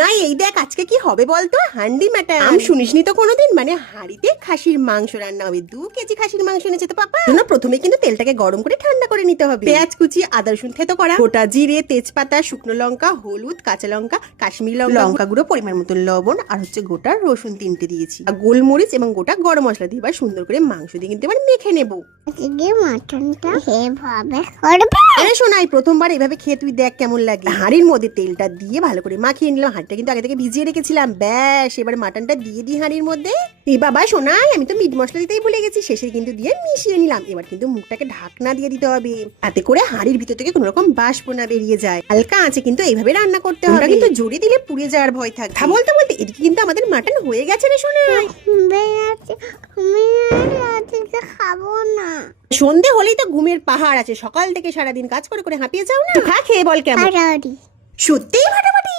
না এই দেখ আজকে কি হবে বলতো, হান্ডি মাটন। আমি শুনিসনি তো কোনোদিন, মানে হাঁড়িতে খাসির মাংস রান্না হবে। 2 কেজি খাসির মাংস এনেছে তো পাপা। না প্রথমে কিন্তু তেলটাকে গরম করে ঠান্ডা করে নিতে হবে। পেঁয়াজ কুচি, আদা রসুন থেতো করা, গোটা জিরে, তেজপাতা, শুকনো লঙ্কা, হলুদ, কাঁচা লঙ্কা, কাশ্মীরি লঙ্কা গুঁড়ো, পরিমাণ মতো লবণ, আর হচ্ছে গোটা রসুন 3টে দিয়েছি, আর গোলমরিচ এবং গোটা গরম মশলা দিয়ে এবার সুন্দর করে মাংস দিয়ে কিন্তু এবার মেখে নেবো। মাটনটা এভাবে করবে। আরে শোনাই, প্রথমবার এভাবে খেয়ে তুই দেখ কেমন লাগে। হাঁড়ির মধ্যে তেলটা দিয়ে ভালো করে মাখিয়ে নিলাম। হাঁড়িটা কিন্তু আগে থেকে ভিজিয়ে রেখেছিলাম। ব্যাস এবার মাটনটা দিয়ে দিই হাঁড়ির মধ্যে। এই বাবা শোনাই, আমি তো মিট মশলা দিতেই ভুলে গেছি, শেষে কিন্তু দিয়ে মিশিয়ে নিলাম। এবার কিন্তু মুখটাকে ঢাকনা দিয়ে দিতে হবে, তাতে করে হাঁড়ির ভিতর থেকে কোনো রকম বাষ্প না বেরিয়ে যায়। হালকা আছে কিন্তু এইভাবে রান্না করতে হবে, কিন্তু জোরে দিলে পুড়ে যাওয়ার ভয় থাকে। তা বলতে বলতে এদিকে কিন্তু আমাদের মাটন হয়ে গেছে রে শোনাই। আজকে খাবো না। সন্ধে হলেই তো ঘুমের পাহাড় আছে, সকাল থেকে সারাদিন কাজ করে করে হাঁপিয়ে যাও না। খা, খেয়ে বল কেমন। আড়াআড়ি। সত্যিই ফাটাফাটি।